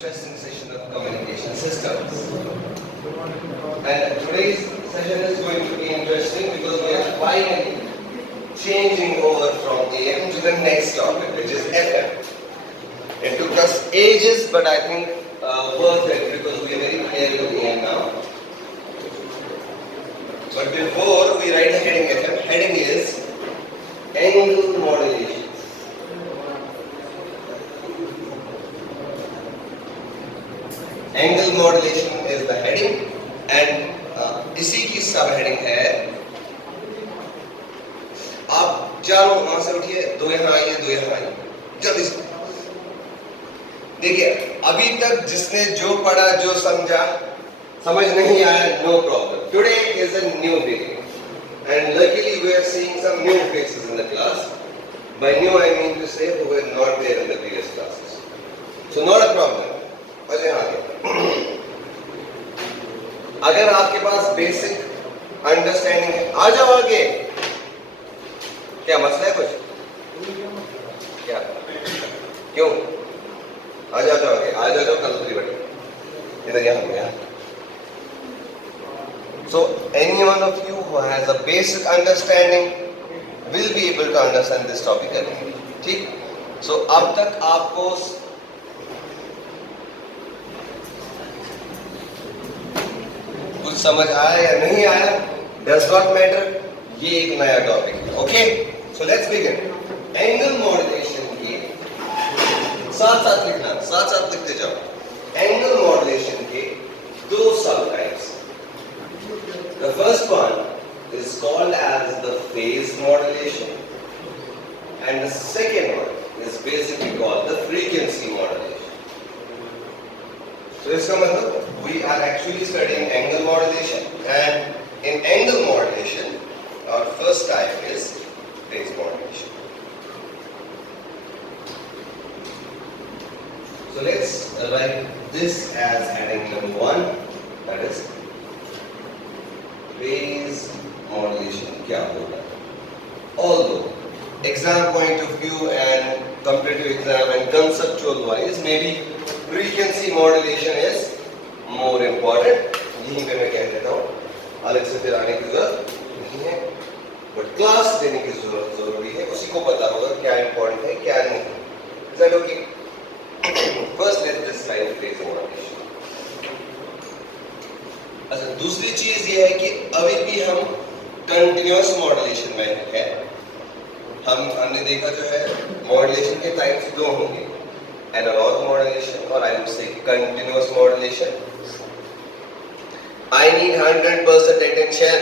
interesting session of communication systems. And today's session is going to be interesting because we are finally changing over from AM to the next topic, which is FM. It took us ages, but I think worth it because we are very clear with AM now. But before we write the heading FM, heading is angle modulation. Angle modulation is the heading and इसी की सब heading है. आप चारों वहां से उठिए, दो यहाँ आइए, दो यहाँ आइए, जल्दी से. देखिए, अभी तक जिसने जो पढ़ा, जो समझा, समझ नहीं आया, no problem. Today is a new day, and luckily we are seeing some new faces in the class. By new I mean to say who were not there in the previous classes. So not a problem. अगर आपके पास basic understanding है, आ जाओ आगे. क्या मसला है कुछ? क्या? क्यों? आ जाओ आगे, आ जाओ कल दूसरी बटी इधर यहाँ गया. So any one of you who has a basic understanding will be able to understand this topic again. ठीक? So अब तक आपको कुछ समझ आया या नहीं आया, does not matter. ये एक नया टॉपिक है. Okay, so let's begin. Angle modulation के साथ साथ लिखना, साथ साथ लिखते जाओ. एंगल मॉड्यूलेशन के दो सब types. The first one is called as the phase modulation, and the second one is basically called the frequency modulation. So इसका मतलब we are actually studying angle modulation, and in angle modulation our first type is phase modulation. So let's write this as heading number 1, that is phase modulation. क्या होगा? Although exam point of view and competitive exam and conceptual wise maybe frequency modulation is more important. यहीं पे मैं कह देता हूँ, अलग से फिर आने की जरूरत नहीं है, बट क्लास देने की जरूरत जरूरी है. उसी को पता होगा क्या important है क्या नहीं. Is that okay? First let's describe phase modulation. अच्छा, दूसरी चीज ये है कि अभी भी हम कंटिन्यूअस मॉड्यूलेशन में है. हमने देखा जो है मॉड्यूलेशन के टाइप्स दो होंगे, एनालॉग मॉड्यूलेशन और I would say continuous modulation. I need 100% attention.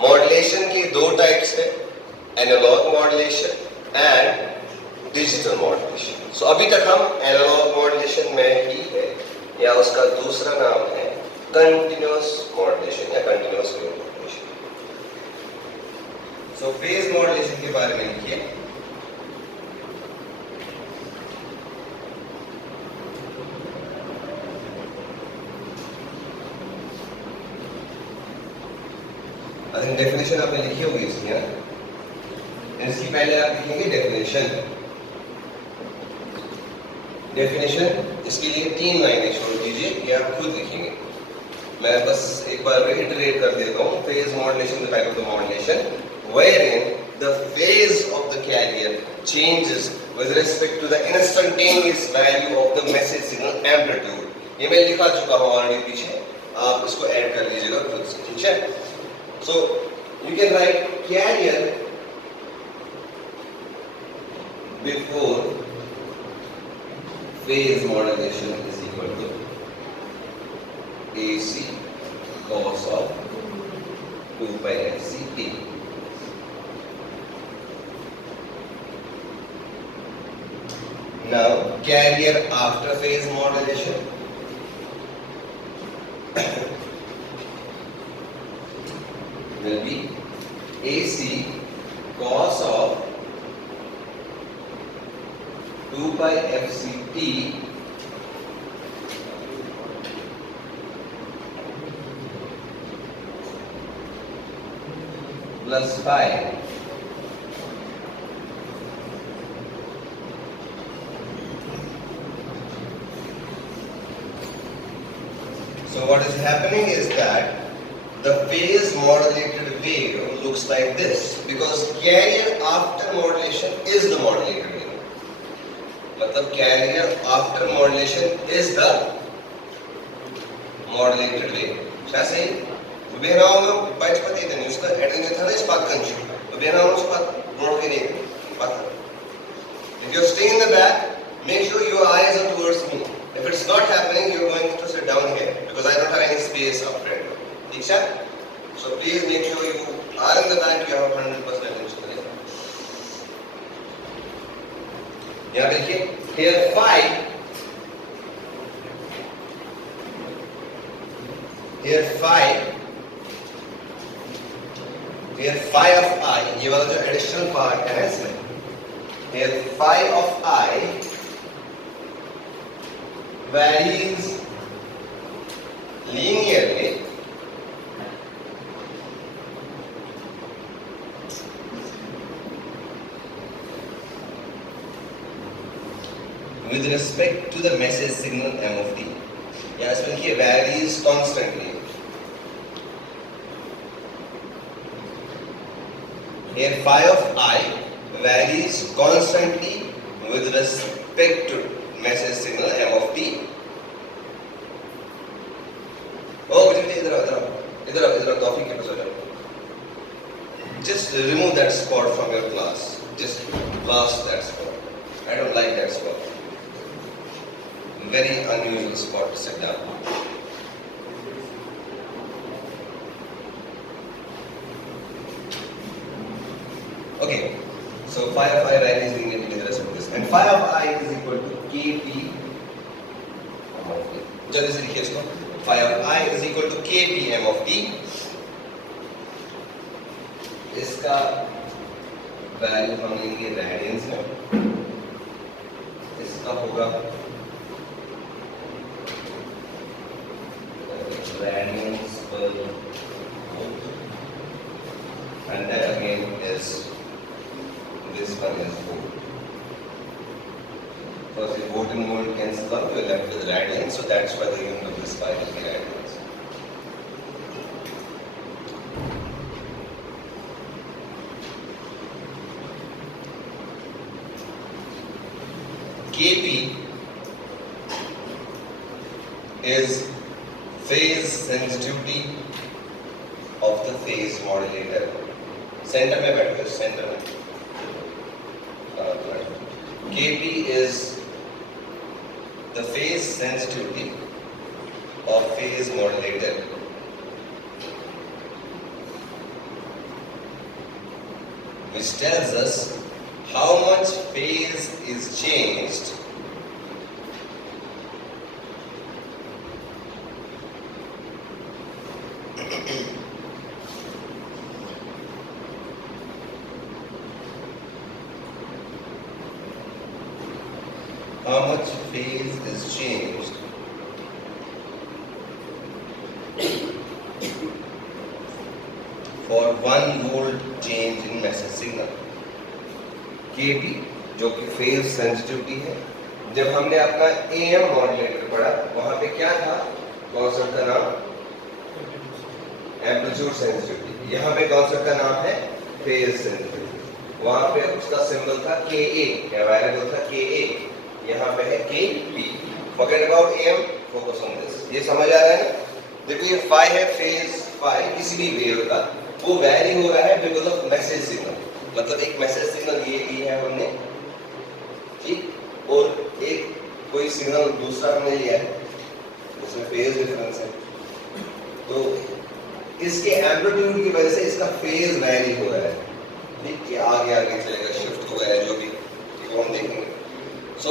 मॉड्यूलेशन की दो टाइप्स है, analogue modulation and digital modulation. So अभी तक हम एनालॉग मॉड्यूलेशन में ही है, या उसका दूसरा नाम है कंटिन्यूअस मॉड्यूलेशन या continuous wave modulation. So phase modulation के बारे में लिखिए. आई थिंक डेफिनेशन आपने लिखी होगी इसकी, है ना? इसकी पहले आप लिखेंगे डेफिनेशन. डेफिनेशन इसके लिए 3 लाइनें छोड़ दीजिए, ये आप खुद लिखेंगे. मैं बस एक बार रिइटरेट कर देता हूँ. Phase modulation, the type of the modulation wherein the phase of the carrier changes with respect to the instantaneous value of the message signal amplitude. ये मैं लिखा चुका हूँ ऑलरेडी पीछे, आप इसको ऐड कर लीजिएगा खुद से. ठीक है? So you can write carrier before phase modulation is equal to AC cos of 2 by FC t. Now carrier after phase modulation will be AC cos of 2 by FC t plus 5 So what is happening is that the phase modulated wave looks like this because carrier after modulation is the modulated wave. मतलब carrier after modulation is the modulated wave. क्या सही? बेहराओं में bite पति इतनी उसका adding था ना इस बात का निश्चित. तो बेहराओं उस बात मोड़ के नहीं बात. If you stay in the back, make sure your eyes are towards me. If it's not happening, you're going to sit down here because I don't have any space up front. ठीक है? So please make sure you are in the back. You have 100% attention. यहाँ देखिए, here 5. Here 5. Here 5 of I. ये वाला जो additional part है ना इसमें. Here 5 of I varies linearly with respect to the message signal M of t. यहाँ इसमें लिखिए varies constantly. Here phi of I varies constantly with respect to message signal M of t. Oh, इधर coffee के पास आ जाओ. Just remove that spot from your class. Just blast that spot. I don't like that spot. Very unusual spot to sit down. Okay, so phi of I varies linearly with respect to this, and phi of I is equal to kp. जल्दी से लिखिए इसको. Phi of I is equal to kp m of t. इसका value हम लेंगे radiance में. इसका होगा radians per volt, and that again is this one is volt. Because if volt and volt cancel out, we are left with radians, so that's why the unit of this pi will be radians. Kp is phase sensitivity of the phase modulator. Center में बैठो, center में. Kp is the phase sensitivity of phase modulator. Which tells us how much phase is changed how much phase is changed for 1 volt change in message signal. Kp जो कि phase sensitivity है. जब हमने अपना AM modulator पढ़ा वहां पे क्या था? कॉन्सेप्ट का नाम एम्पलीट्यूड सेंसिटिविटी. यहाँ पे कॉन्सेप्ट का नाम है फेज सेंसिटिविटी. वहां पे उसका सिंबल था Ka, वेरिएबल था Ka. यहाँ पे है Kp. Forget about AM, focus on this. ये समझ आ रहा है ना? देखो ये फाई है, फेज फाई किसी भी वेव का वो वैरी हो रहा है बिकॉज ऑफ मैसेज सिग्नल. मतलब एक मैसेज सिग्नल ये ली है हमने, ठीक, और एक कोई सिग्नल दूसरा हमने लिया है, उसमें फेज डिफरेंस है. तो इसके एम्पलीट्यूड की वजह से इसका फेज वैरी हो रहा है. ठीक, ये आगे आगे चलेगा, शिफ्ट हो गया है जो भी, ठीक, हम देखेंगे. सो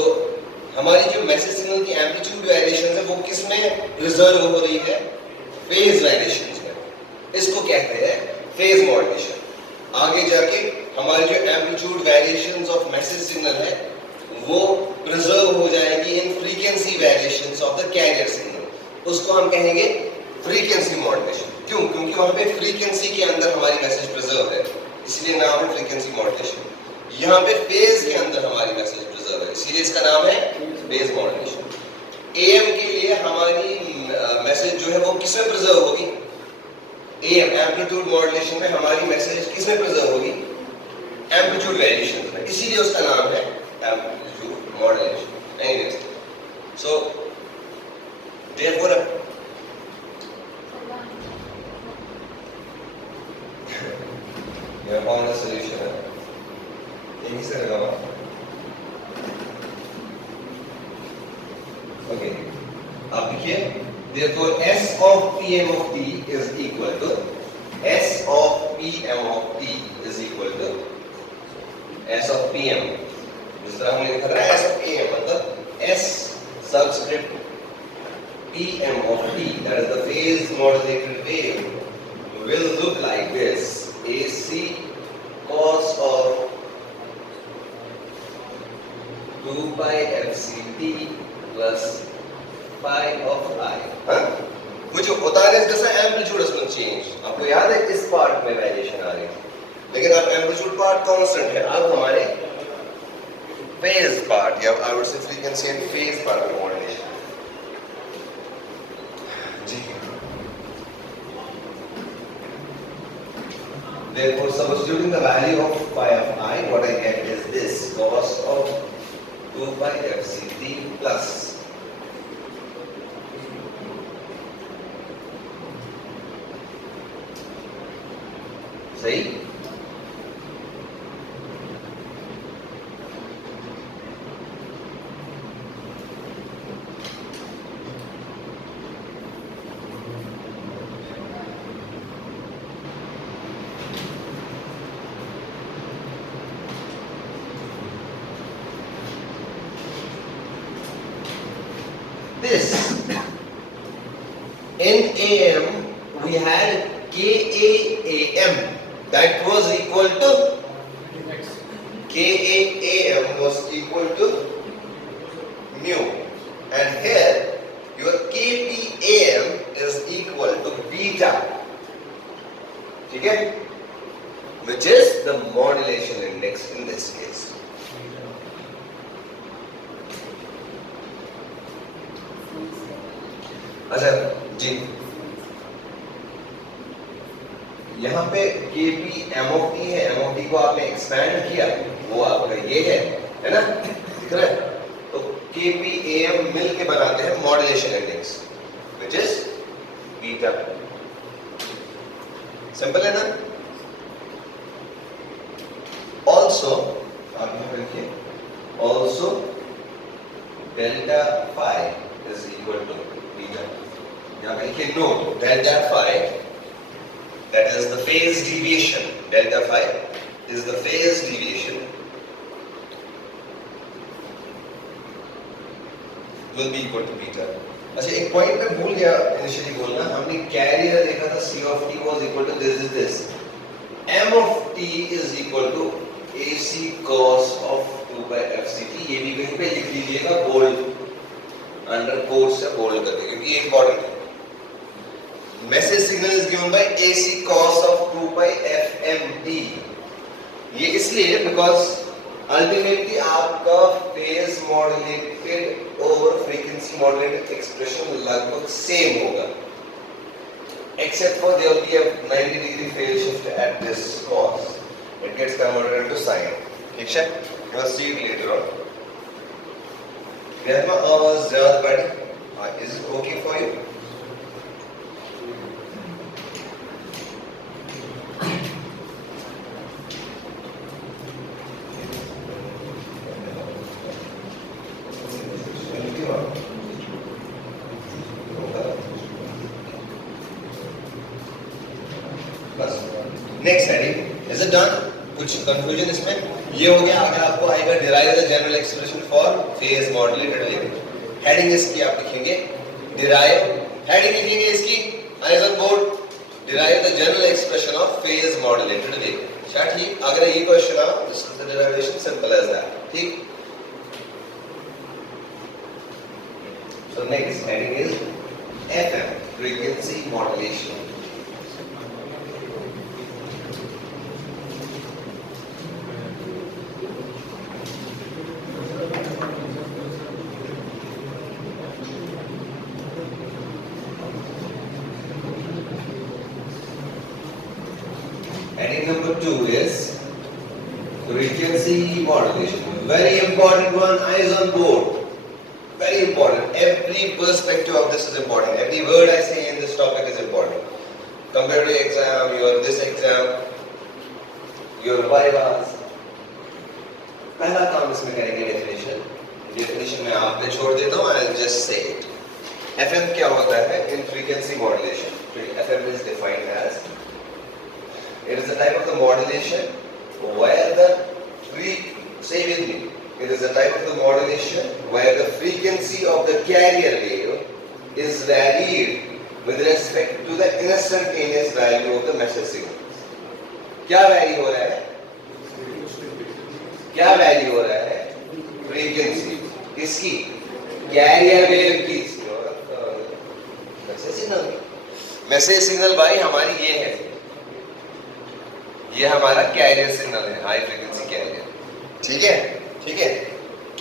हमारी जो मैसेज सिग्नल की एम्पलीट्यूड वेरिएशन है वो किस में रिजर्व हो रही है? फेज वेरिएशंस में. इसको कहते हैं फेज मॉड्यूलेशन. आगे जाके हमारी जो amplitude variations of message signal है वो प्रिजर्व हो जाएंगी in frequency variations of the carrier signal. उसको हम कहेंगे फ्रीक्वेंसी मॉड्यूलेशन. क्यों? क्योंकि वहां पे फ्रीक्वेंसी के अंदर हमारी मैसेज प्रिजर्व है, इसलिए नाम है फ्रीक्वेंसी मॉड्यूलेशन. यहाँ पे फेज के अंदर हमारी मैसेज प्रिजर्व है, इसलिए इसका नाम है फेज मॉड्यूलेशन. AM के लिए हमारी मैसेज जो है वो किसमें प्रिजर्व होगी? AM एम्पलीट्यूड मॉड्यूलेशन में हमारी मैसेज किसमें प्रिजर्व होगी? एम्पलीट्यूड वेरिएशन में, इसीलिए उसका नाम है amplitude modulation. Anyways, so therefore you found a solution. यही से लगा हुआ। Okay. आप देखिए, therefore S of PM of T is equal to S of PM of T is equal to S of PM. जिस तरह हमने लिखा था S of PM मतलब S subscript PM of T, that is the phase modulated wave, will look like this: AC cos of 2 pi FCT plus phi of I. which होता है जैसा amplitude change. आपको याद है इस पार्ट में variation आ रही है, लेकिन अब एम्पलीट्यूड पार्ट कांस्टेंट है। अब हमारे फेज पार्ट या I would say frequency and phase part में मॉड्यूलेशन जी। Therefore, substituting the value of phi of I, what I get is this: cos of 2 pi FCT plus सही। This in AM we had KAAM, that was equal to KAAM was equal to mu, and here your KPAM is equal to beta, ठीक है, which is the modulation index in this case. अच्छा जी, यहाँ पे KP M of T है, M of T को आपने expand किया, वो आपका ये है ना, दिख रहा है? तो KP AM मिल के बनाते हैं modulation index, which is beta. Simple है ना? Also आप यहाँ पे लिखिए, also delta phi is equal to beta। यहाँ पे लिखिए note, delta phi, that is the phase deviation, delta phi is the phase deviation, will be equal to beta। अच्छा एक पॉइंट मैं भूल गया इनिशियली बोलना, हमने कैरियर देखा था C of t was equal to this is this, M of t is equal to AC cos of 2 by FCT। ये भी कहीं पे लिख लीजिएगा बोल्ड, अंडर कोट से बोल्ड करके, क्योंकि ये इंपॉर्टेंट है। Message signal is given by AC cos of 2 by FMT। ये इसलिए because ultimately आपका phase modulated और frequency modulated expression लगभग same होगा, except for there will be a 90-degree phase shift at this cos, it gets converted into sine। ठीक है, you will see it later on। Grandma आवाज ज़्यादा बढ़ी, is it okay for you? Next heading, is it done? कुछ confusion इसमें? ये हो गया। अगर आपको आएगा derive the general expression for phase modulated wave, heading इसकी आप लिखेंगे डिराइव, हेडिंग लिखेंगे इसकी eyes on board, derive the general expression of phase modulated wave. अच्छा ठीक, अगर ये क्वेश्चन आ, this is the derivation, simple as that. ठीक, so next heading is FM, frequency modulation. Technique number 2 is frequency modulation. Very important one. Eyes on board. Very important. Every perspective of this is important. Every word I say in this topic is important. Comparative exam, this exam, your vivas. पहला काम इसमें करेंगे definition. Definition मैं आप पे छोड़ देता हूँ. I'll just say it. FM क्या होता है? In frequency modulation. FM is defined as it is a type of the modulation where the say with me. It is a type of the modulation where the frequency of the carrier wave is varied with respect to the instantaneous value of the message signal. क्या vary हो रहा है? क्या vary हो रहा है? Frequency किसकी? Carrier wave की. Message signal. मैसेज सिग्नल भाई हमारी ये है. ये हमारा कैरियर सिग्नल है. High frequency carrier. ठीक है. ठीक है.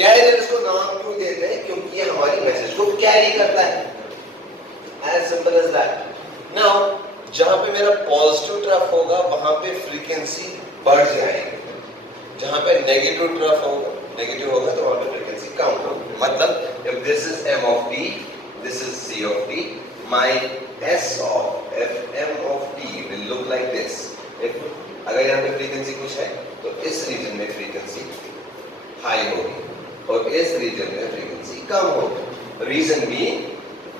कैरियर इसको नाम क्यों देते हैं? क्योंकि ये हमारी मैसेज को कैरी करता है. As simple as that. Now, जहाँ पे मेरा पॉजिटिव ट्रफ होगा वहाँ पे फ्रीक्वेंसी बढ़ जाएगी. जहाँ पे नेगेटिव ट्रफ होगा, नेगेटिव होगा तो वहाँ पे फ्रीक्वेंसी कम होगी. मतलब if this is m of t, this is c of t, my s of fm of t will look like this. अगर यहाँ पे फ्रीक्वेंसी कुछ है तो इस रीजन में फ्रीक्वेंसी हाई होगी और इस रीजन में फ्रीक्वेंसी कम होगी. Reason being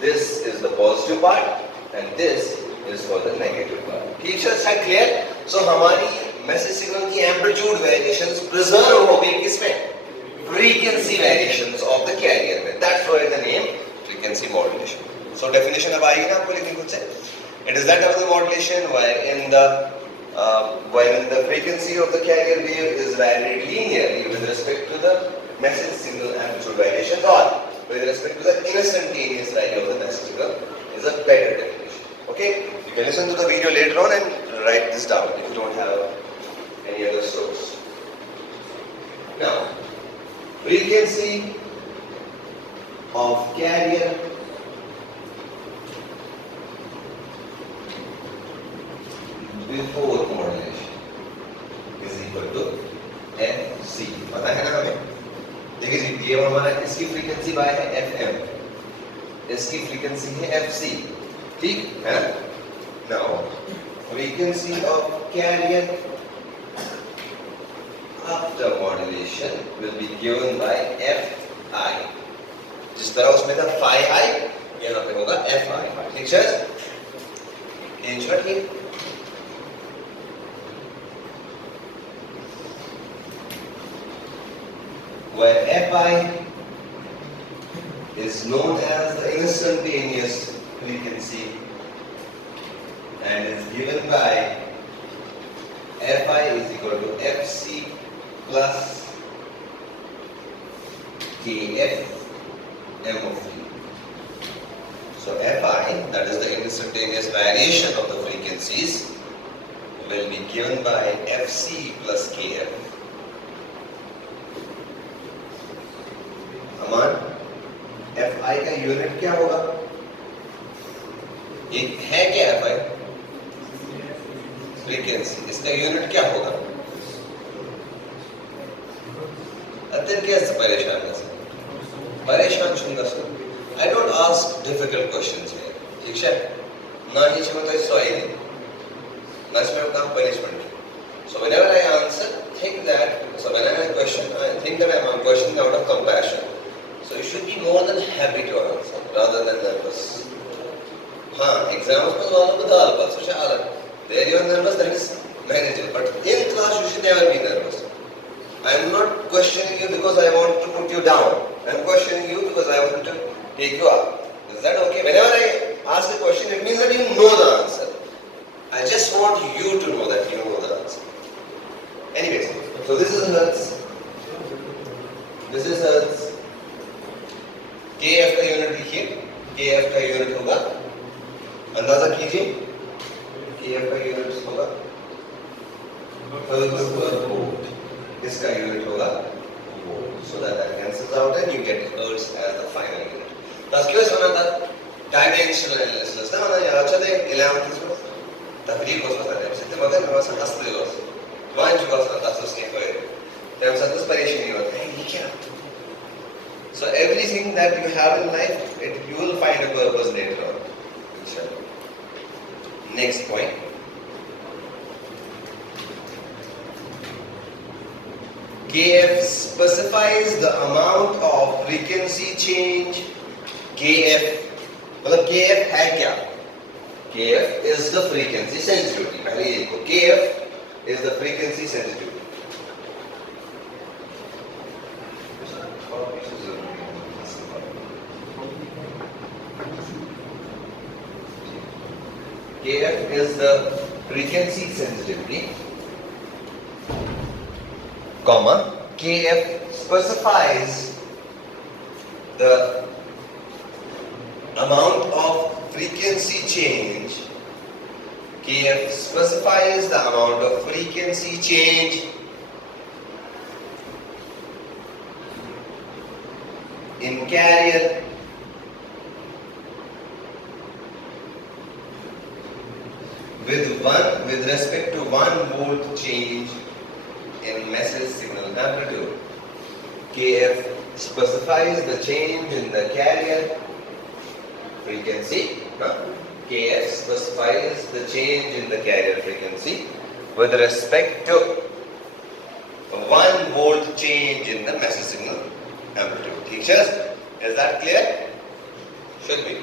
this is the positive part and this is for the negative part. Teachers are clear? So हमारी message signal की amplitude variations preserve हो गई किसमें? Frequency variations of the carrier में. That's why the name frequency modulation. So definition अब आएगी ना आपको लिखनी खुद से. It is that type of the modulation wherein the frequency of the carrier wave is varied linearly with respect to the message signal amplitude variations or with respect to the instantaneous value of the message signal is a better definition. Okay? You can listen to the video later on and write this down if you don't have any other source. Now, frequency of carrier before modulation is equal to fc. पता है ना हमें? देखिए जी, ये हमारा इसकी frequency bye है FM, इसकी फ्रीक्वेंसी है FC. ठीक है ना? Now frequency of carrier after modulation will be given by Fi. जिस तरह उसमें था phi I, यहाँ पे होगा Fi. ठीक है? ये छोटी where Fi is known as the instantaneous frequency and is given by Fi is equal to Fc plus Kf m of t. So Fi, that is the instantaneous variation of the frequencies, will be given by Fc plus Kf. Aman Fi का unit क्या होगा? ये है क्या Fi? Frequency. इसका unit क्या होगा? अतर कैसे परेशान है? परेशान छूंगा sir. I don't ask difficult questions here. ठीक है? ना ही इसमें तो सॉइल, ना इसमें का punishment. So whenever I answer, think that. So whenever I question, I think that I am questioning out of compassion. So you should be more than happy to answer rather than nervous. हाँ, exams में वालों को दाल पास हो जाए. There you are nervous, that is manageable. But in class you should never be nervous. I am not questioning you because I want to put you down. I am questioning you because I want to take you up. Is that okay? Whenever I ask a question, it means that you know the answer. I just want you to know that you know the answer. Anyways, so this is Hertz. This is Hertz. KF का unit लिखिए. KF का unit होगा, अंदाजा कीजिए. KF का unit होगा Hertz per volt. इसका unit होगा volt. So that cancels out and you get Hertz as the final unit. बस क्यों इसमें आता? Tangential analysis ना, मतलब याद चले 11th में तकरीब को पता है. पता है मेरे साथ हंसते हो वन जो साथ उसने कोई तब साथ उस परेशानी होता है ये क्या so everything that you have in life you will find a purpose later on inshallah next point KF specifies the amount of frequency change KF मतलब KF है क्या KF is the frequency sensitivity पहले ये देखो KF is the frequency sensitivity KF is the frequency sensitivity, comma, KF specifies the amount of frequency change. KF specifies the amount of frequency change in carrier with respect to 1 volt change in message signal amplitude. KF specifies the change in the carrier frequency. KF specifies the change in the carrier frequency with respect to 1 volt change in the message signal amplitude. Teachers, is that clear? Should be.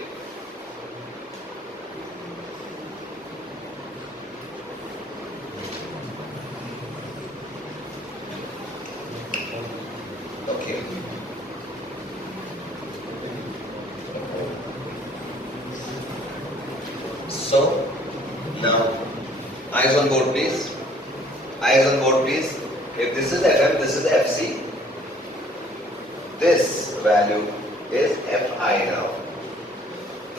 So, now, eyes on board please. Eyes on board please. If this is FM, this is FC. This value is Fi now.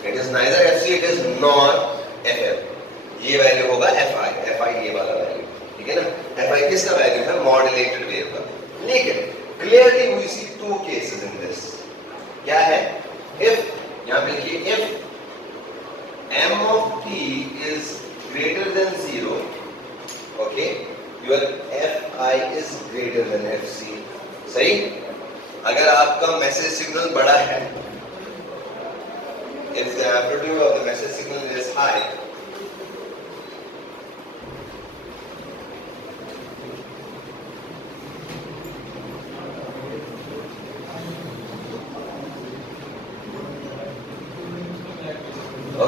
It is neither FC, it is nor FM. ये value होगा Fi. Fi ये वाला value. ठीक है ना? Fi किसका value है? Modulated wave का. लेकिन clearly we see two cases in this. क्या है? If यहाँ पे लिखिए if m of t is greater than 0 okay your fi is greater than fc सही अगर आपका मैसेज सिग्नल बड़ा है if the amplitude of the message signal is high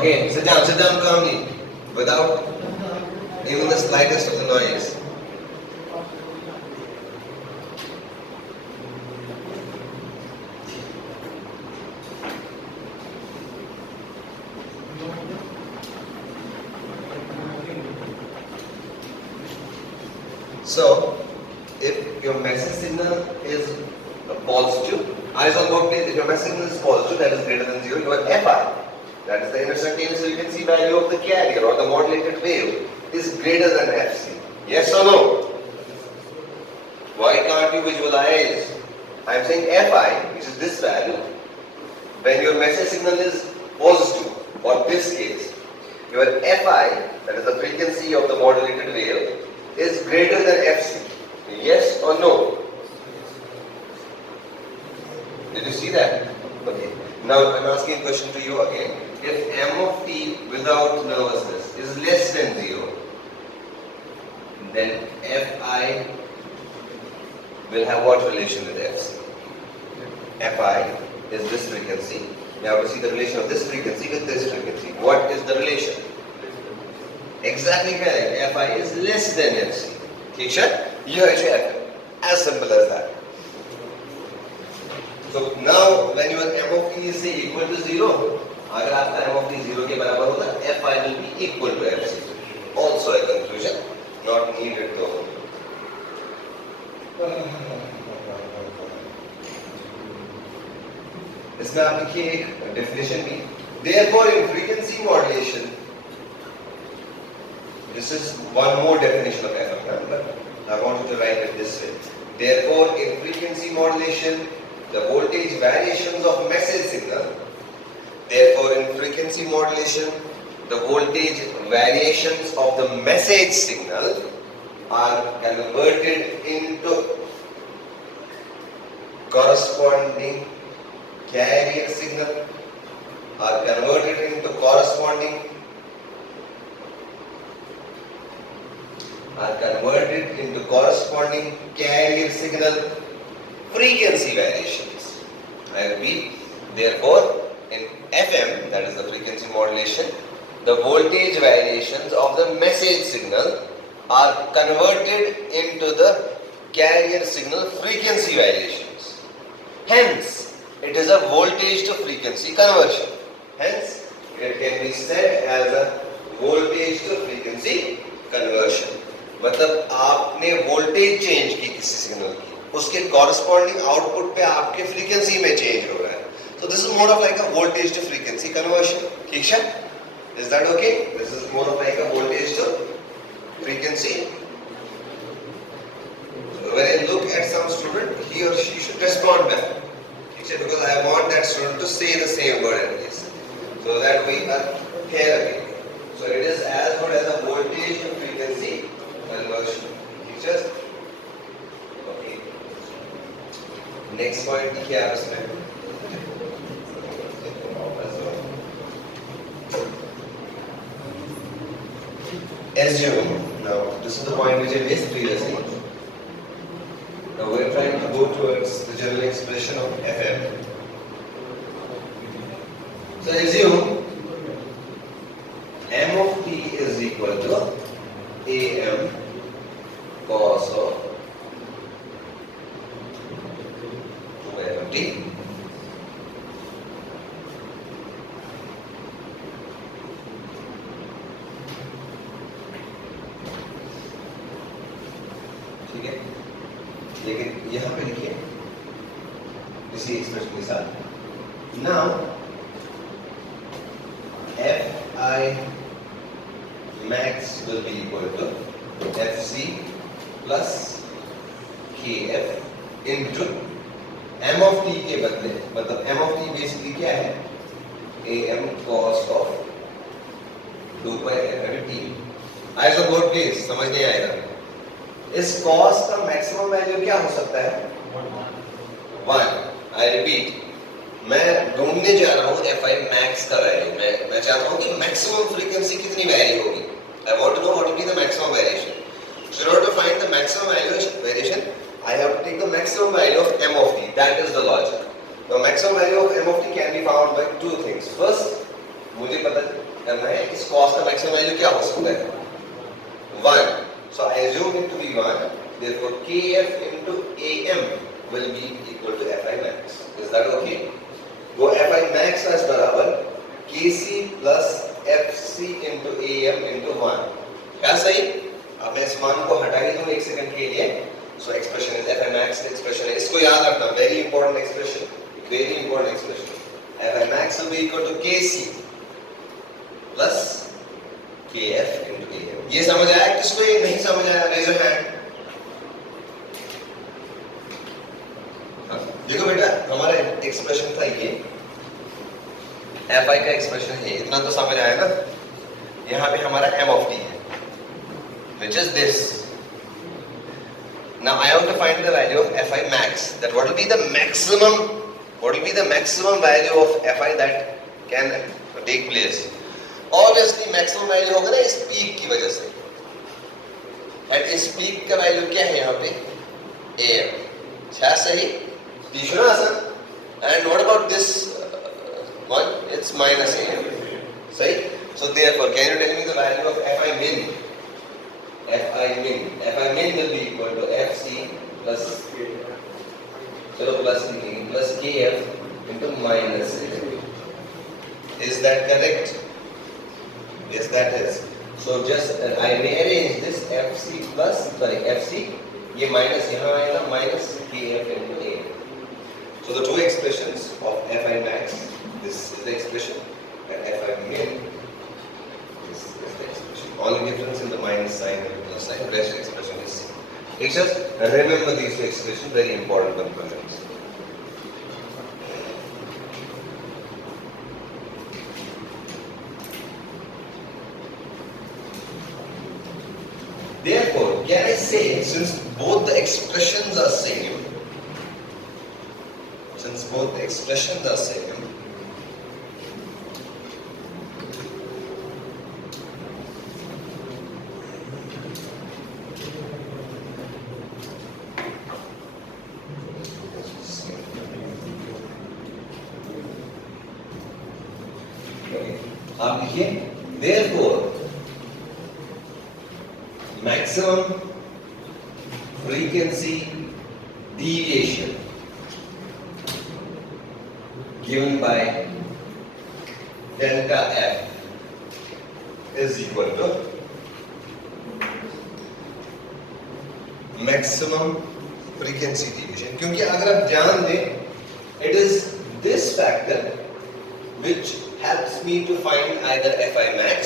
okay, sit down calmly, without even the slightest of the noise. So, if your message signal is positive, eyes on board please, if your message signal is positive, that is greater than 0, you are Fi. That is the instantaneous frequency value of the carrier or the modulated wave is greater than Fc. Yes or no? Why can't you visualize? I am saying Fi, which is this value, when your message signal is positive, or this case, your Fi, that is the frequency of the modulated wave, is greater than Fc. Yes or no? Did you see that? Okay. Now I am asking a question to you again. If m of t without nervousness is less than 0, then Fi will have what relation with Fc? Fi is this frequency. You have to see the relation of this frequency with this frequency. What is the relation? Exactly correct. Fi is less than Fc. ठीक है? यह है as simple as that. So now when your m of t is equal to 0, अगर आपका m of t 0 के बराबर होगा, Fi will be equal to Fc. Also a conclusion, not needed though. इसमें आप लिखिए एक definition भी. Therefore, in frequency modulation, this is one more definition of FM, but I want you to write it this way. Therefore, in frequency modulation, the voltage variations of message signal. Therefore, in frequency modulation, the voltage variations of the message signal are converted into corresponding carrier signal, are converted into corresponding carrier signal frequency variations. I repeat, therefore, in FM, that is the frequency modulation, the voltage variations of the message signal are converted into the carrier signal frequency variations. Hence, it is a voltage to frequency conversion. Hence, it can be said as a voltage to frequency conversion. मतलब आपने voltage change की किसी signal की, उसके corresponding output पे आपके frequency में change हो रहा है. So this is more of like a voltage to frequency conversion. ठीक है? Is that okay? This is more of like a voltage to frequency. So when I look at some student, he or she should respond back. Because I want that student to say the same word at least, so that we are here again. So it is as good as a voltage to frequency conversion. Teachers? Okay. Next point क्या है उसमें? Assume. Now this is the point which I missed previously. Now we are trying to go towards the general expression of FM. So assume m of t is equal to am cos of 2m of t. ठीक है, लेकिन यहां पे लिखिए इसी expression के साथ. Now fi max will be equal to fc plus kf into m of t के बदले, मतलब m of t बेसिकली क्या है? am cos of 2 pi m t. ऐसा बोर्ड प्लीज, समझ नहीं आएगा. इस cos का मैक्सिमम वैल्यू क्या हो सकता है? 1. आई रिपीट, मैं ढूंढने जा रहा हूँ fi max का वैल्यू. मैं चाहता हूँ कि मैक्सिमम फ्रीक्वेंसी कितनी वैरी होगी. I want to know what will be the maximum variation. So in order to find the maximum variation, I have to take the maximum value of m of t. That is the logic. The maximum value of m of t can be found by two things. First, मुझे पता करना है इस cos का maximum value क्या हो सकता है? 1. So I assume it to be 1. Therefore, kf into am will be equal to fi max. Is that okay? वो fi max as बराबर kc plus fc into am into 1. क्या सही? अब मैं इस मान को हटा ही दूं एक सेकंड के लिए. So expression is fi max expression है. इसको याद रखना. Very important expression. Very important expression. fi max will be equal to kc plus kf into am. ये समझ आया? किसको ये नहीं समझ आया? Raise your hand. देखो बेटा, हमारा एक्सप्रेशन था ये, fi का एक्सप्रेशन है, इतना तो समझ आया ना. यहाँ पे हमारा m of t है, which is this. Now I want to find the value of fi max. That what will be the maximum? What will be the maximum value of fi that can take place? Obviously maximum value होगा ना इस peak की वजह से. And इस peak का value क्या है यहाँ पे? am. क्या सही? And what about this one? It's minus am. Right? So therefore, can you tell me the value of fi min? Fi min will be equal to fc plus plus kf into minus am. Is that correct? Yes, that is. So just I rearrange this fc, ये minus यहाँ आएगा minus kf into am. So the two expressions of fi max, this is the expression, and fi min, this is the expression. Only difference in the minus sign and the plus sign. Rest expression is same. It's just remember these two expressions, very important components. can I say, since both the expressions are same, आप लिखिए therefore maximum frequency deviation given by delta f is equal to maximum frequency deviation. क्योंकि अगर आप ध्यान दें, it is this factor which helps me to find either fi max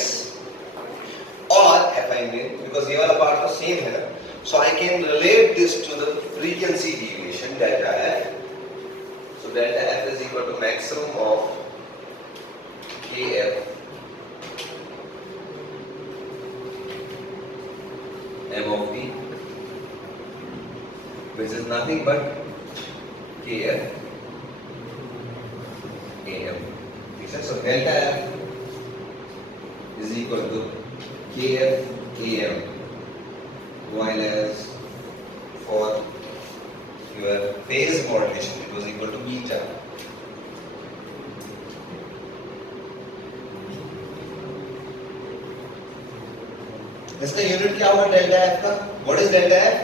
or fi min, because ये वाला part तो same है ना, so I can relate this to the frequency deviation delta f. So delta f is equal to maximum of kf m of t, which is nothing but kf am. So delta f is equal to kf am, while as for your phase modulation it was equal to beta. इसका unit क्या होगा delta F का? What is delta F?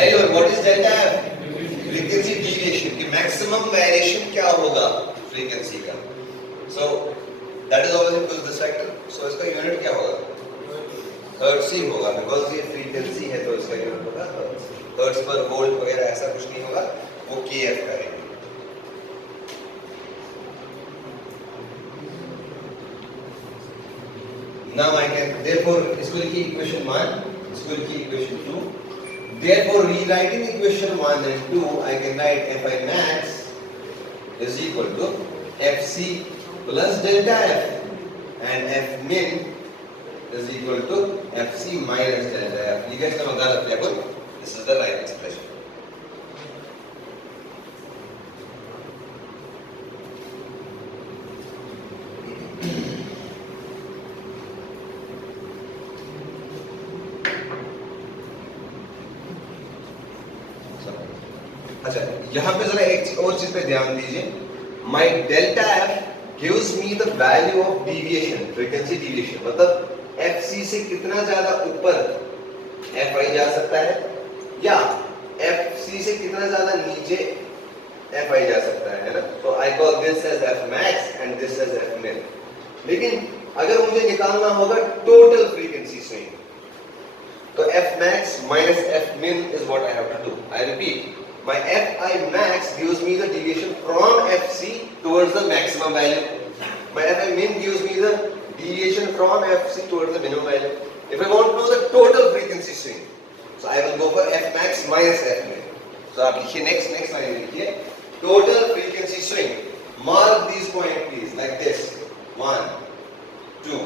एलिवर, what is delta F? Frequency deviation की maximum variation क्या होगा frequency का. So that is always equal to this factor. सो इसका यूनिट क्या होगा? हर्ट्ज ही होगा, बिकॉज ये फ्रीक्वेंसी है तो इसका यूनिट होगा हर्ट्ज. हर्ट्ज पर वोल्ट वगैरह ऐसा कुछ नहीं होगा, वो केएफ का है. Now I can, therefore, इसको लिखिए equation 1, इसको लिखिए equation 2. Therefore, rewriting equation 1 and 2, I can write Fi max is equal to Fc plus delta F, and F min is equal to Fc minus delta F. ये कैसे मैं गलत लिखा? This is the right expression. अच्छा, यहाँ पे जरा एक और चीज पे ध्यान दीजिए. My delta F gives me the value of deviation, frequency deviation. मतलब Fc से कितना ज्यादा ऊपर Fi जा सकता है, या Fc से कितना ज्यादा नीचे Fi जा सकता है ना. So I call this as F max and this as F min. लेकिन अगर मुझे निकालना होगा total frequency swing, तो F max minus F min is what I have to do. I repeat. My Fi max gives me the deviation from Fc towards the maximum value. My Fi min gives me the deviation from Fc towards the minimum value. If I want to know the total frequency swing, so I will go for F max minus F min. So आप लिखिए next line लिखिए total frequency swing. Mark these points please like this. 1, 2.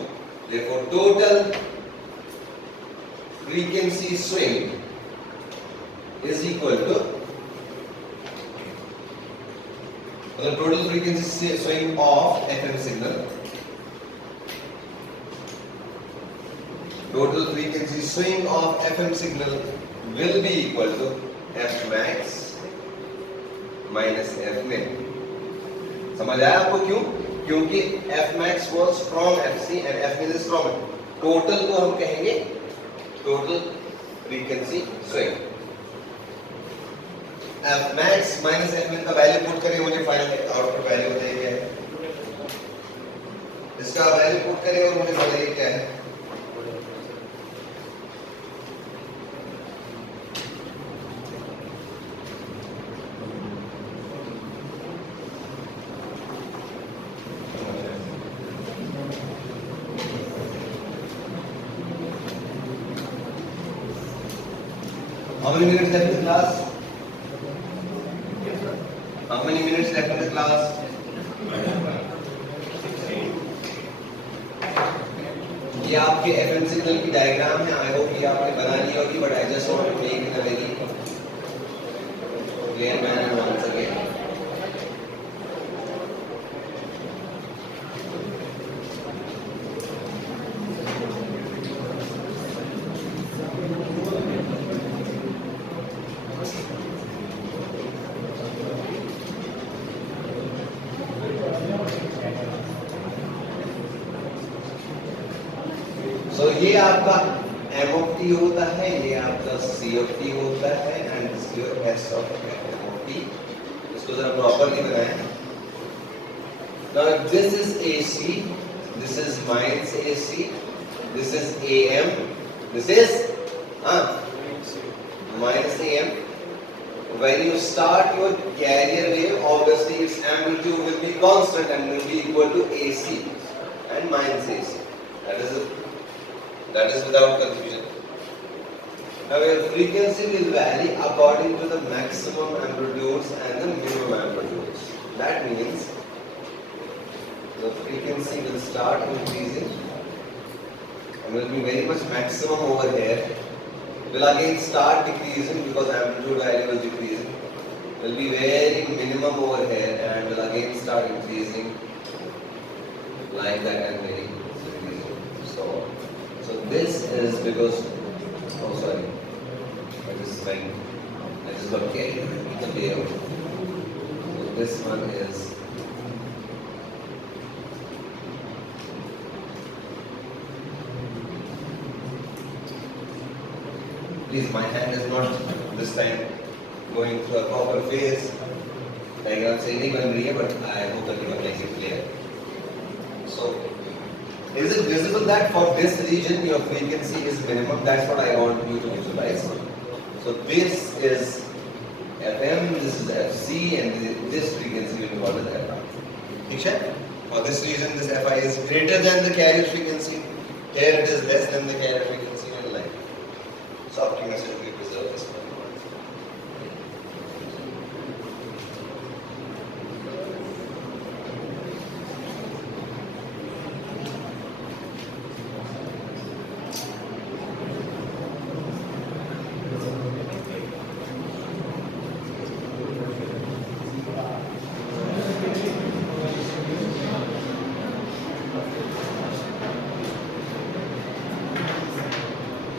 Therefore total frequency swing is equal to the total frequency swing of FM signal. Total frequency swing of FM signal will be equal to F max minus F min. समझ आया आपको क्यों? क्योंकि F max was from Fc and F min is from it. Total को हम कहेंगे total frequency swing. F max minus F min का value put करें, मुझे फाइनल आउटपुट वैल्यू बताइए. इसका वैल्यू पुट करें और मुझे बताइए क्या है. How many minutes left in the class? How many minutes left in the class? ये आपके एफएम सिग्नल की डायग्राम है. आई होप ये आपने बना ली होगी, but I just want to make in a very clear manner once again. तो ये आपका एम ऑफ टी होता है, ये आपका सी ऑफ टी होता है, and this your S of M of T. इसको जरा प्रॉपर्ली बनाएं. Now this is AC, this is minus AC, this is AM, this is minus AM. When you start your carrier wave, obviously its amplitude will be constant and will be equal to AC and minus AC. That is without confusion. Now your frequency will vary according to the maximum amplitudes and the minimum amplitudes. That means the frequency will start increasing and will be very much maximum over here. Will again start decreasing because amplitude value is decreasing. Will be very minimum over here and will again start increasing like that and very decreasing. So this is because, oh sorry, I just got carried with the layout. So this one is please, my hand is not this time going through a proper phase. Diagram से नहीं बन रही है, but I hope that you are making it clear. So, is it visible that for this region your frequency is minimum? That's what I want you to visualize. So this is FM, this is FC, and this frequency will be called as FI. ठीक है? For this region, this FI is greater than the carrier frequency. Here it is less than the carrier frequency, and like. So Optimus will be preserved this one.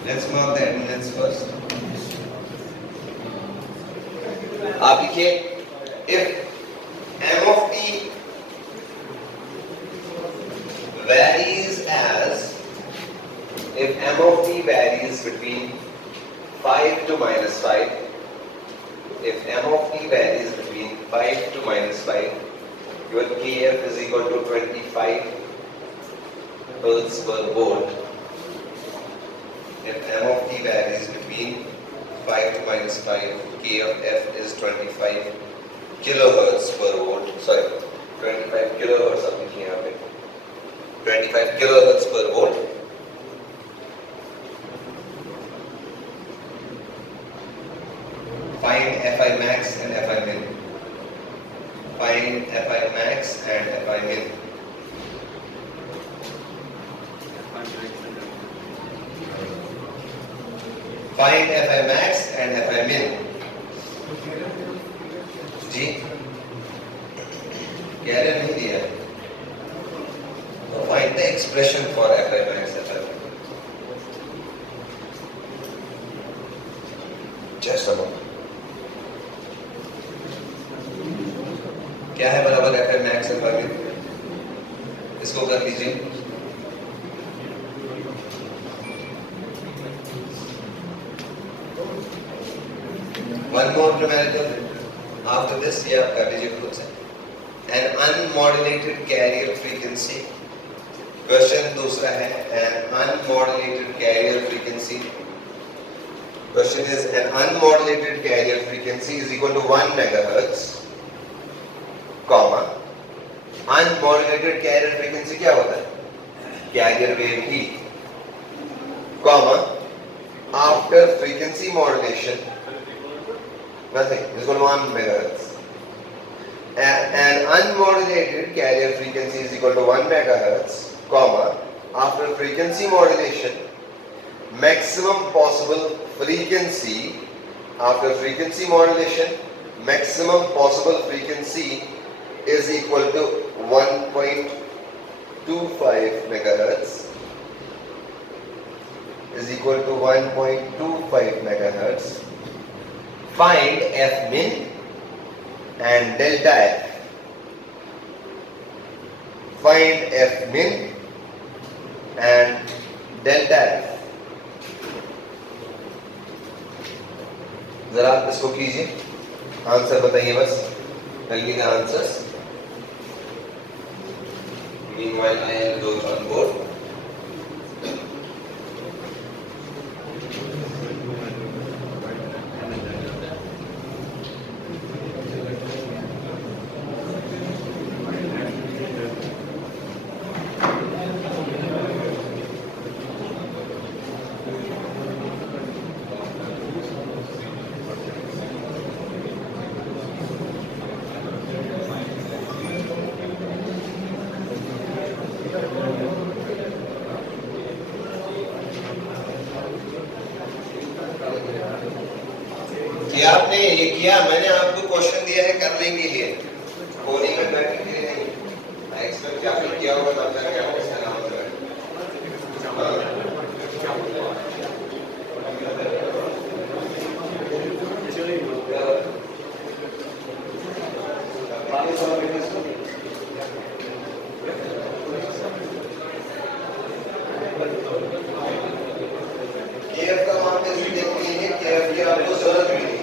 Let's mark the attendance first. आप लिखिए if m of t varies between 5 to minus 5, if m of t varies between 5 to minus 5, your kf is equal to 25 hertz per volt. If m of t varies between 5 to minus 5, k of f is 25 kilohertz per volt. Sorry, 25 kilohertz आप लिखिए यहाँ पे. 25 kilohertz per volt. Find Fi max and Fi min. Find Fi max and Fi min. Find Fi max and Fi min. जी carrier नहीं दिया है. So find the expression for Fi max and Fi min. Just a moment. क्या है बराबर Fi max and Fi min? इसको कर लीजिए. One more numerical after this, ये आप कर लीजिए खुद से. An unmodulated carrier frequency. Question दूसरा है an unmodulated carrier frequency. Question is an unmodulated carrier frequency is equal to 1 megahertz, comma. Unmodulated carrier frequency क्या होता है? Carrier wave he, comma. After frequency modulation. Nothing. This is 1 megahertz. An unmodulated carrier frequency is equal to 1 megahertz, comma. after frequency modulation, maximum possible frequency after frequency modulation, maximum possible frequency is equal to 1.25 megahertz is equal to 1.25 megahertz. Find F min and delta F. Find F min and delta F. जरा आप इसको कीजिए, answer बताइए बस, जल्दी का answers. Meanwhile, I will go on board. ये आपने ये किया, मैंने आपको क्वेश्चन दिया है करने के लिए, कोने में बैठने के लिए नहीं. आई एक्सपेक्ट आपने किया होगा तब जाके आपको इसका नाम होगा. केएफ का वहां पे देखते हैं, केएफ की आपको जरूरत भी नहीं.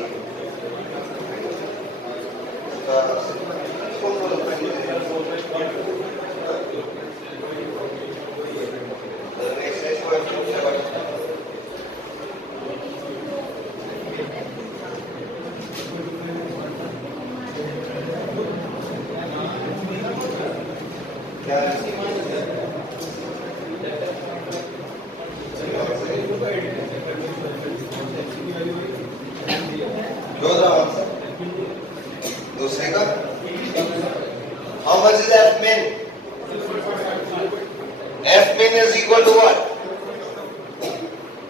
दूसरे का how much is F min? F min is equal to what?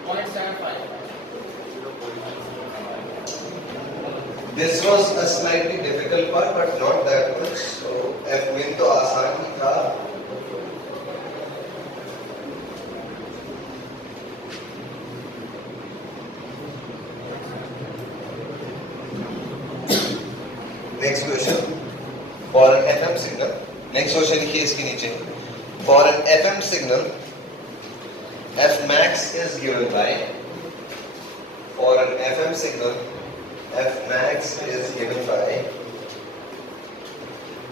0.75. This was a slightly difficult part, but not that much. So F min तो आसान ही था. Next question. For an FM signal, next question लिखिए इसके नीचे. For an FM signal, F max is given by. For an FM signal, F max is given by.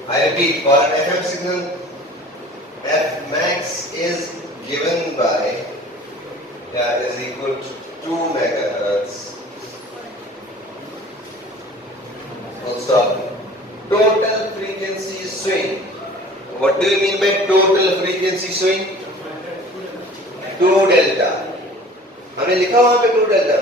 I repeat, for an FM signal, F max is given by, is equal to 2 megahertz. Full stop. Total frequency swing. What do you mean by total frequency swing? 2 delta. हमने लिखा वहां पे 2 delta.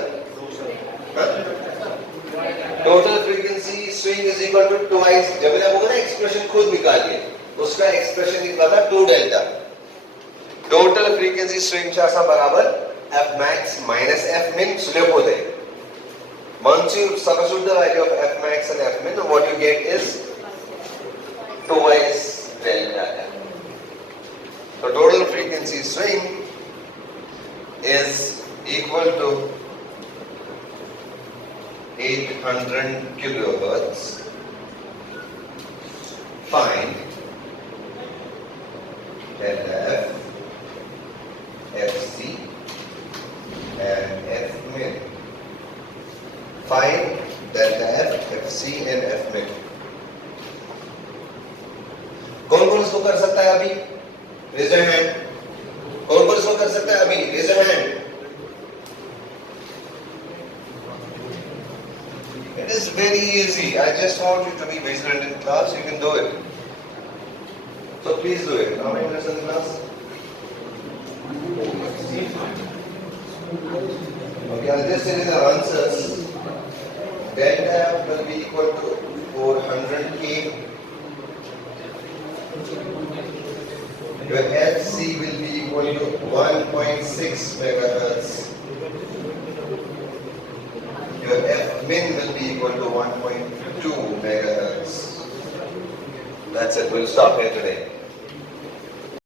Total frequency swing is equal to twice. जब मैंने आपको ना expression खुद निकालिए, उसका एक्सप्रेशन निकला था 2 delta. Total frequency swing चा असा बराबर F max minus F min slope होते हैं. Once you substitute the value of F max and F min, what you get is twice delta F. So total frequency swing is equal to 800 kilohertz. Find delta F, Fc and F min. Find delta F, Fc and F min. कौन कौन इसको कर सकता है अभी? Raise your hand. कौन कौन इसको कर सकता है अभी? Raise your hand. It is very easy. I just want you to be vigilant in class. You can do it. So please do it. How many minutes in class? Okay, I'll just tell you the answers. Delta F will be equal to 400K. Your Fc will be equal equal to 1.6 megahertz. Your F min will be equal to 1.2 megahertz. That's it. We'll stop here today.